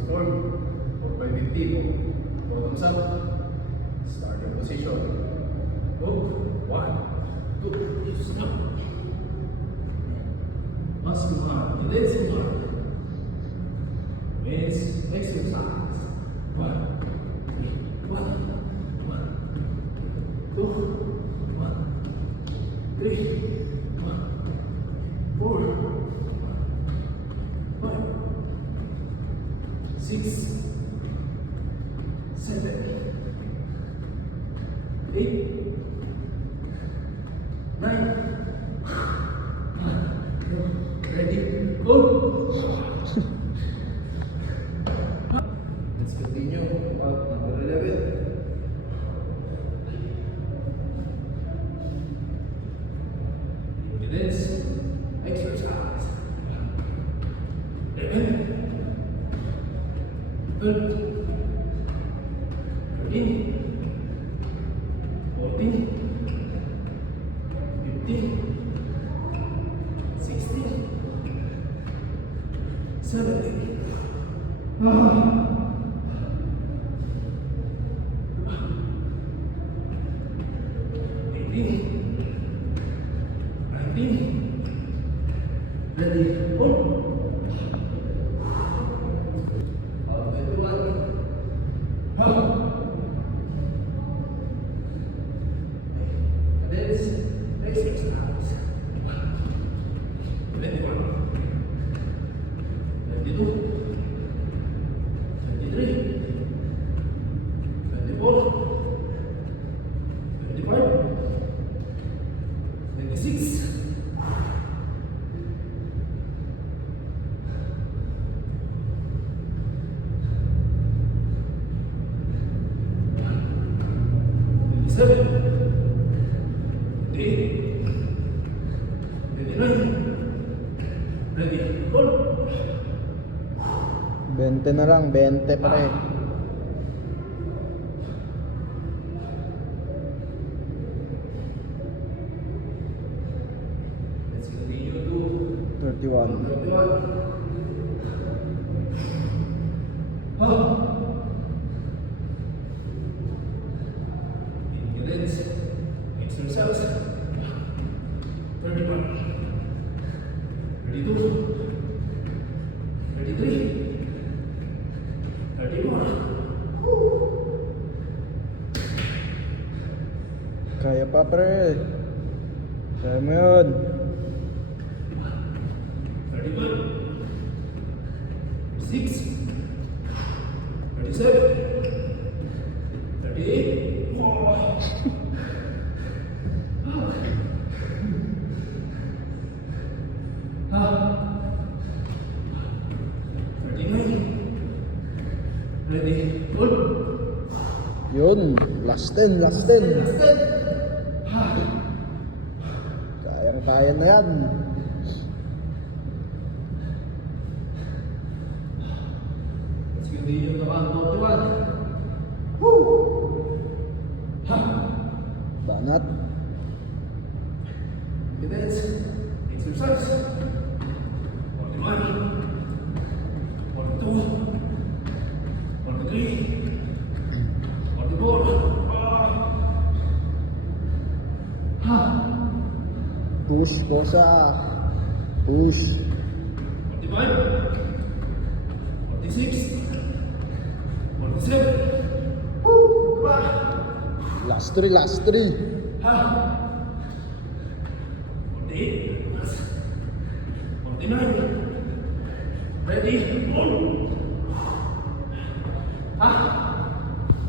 perform. 4 by 50. Bottoms up. Starting position. Go. 1, 2, stop. Muscle hard. Let's go. Is exercise. 1, 2, 3, 4, 5, 6, 7, 8, 9. Ready? Go! Let's continue. Number 11. This exercise. 11, 12, 13, 14, 15, 16, 17. 18, 19, ready, hold. 21, cadence, exercise. 21, 22, 23, 24, 25, 26. 27, 28, 29, ready, hold. 20 na lang, 20 pare. Let's continue to 31. 31. Cadence, exercise. 31, 32, 33, 34. Kaya pa pre. Kaya mo yun. 31, 36, 37, 38. Ready, hold. Yun. Last 10, last 10. Kayang-kaya na yan. Let's continue to count 41. Banat. Cadence, exercise. 41, 42, 43, 44. Push, kosa. Push. 45, 46, 47. Last 3, last 3. 48, 49. Ready, hold.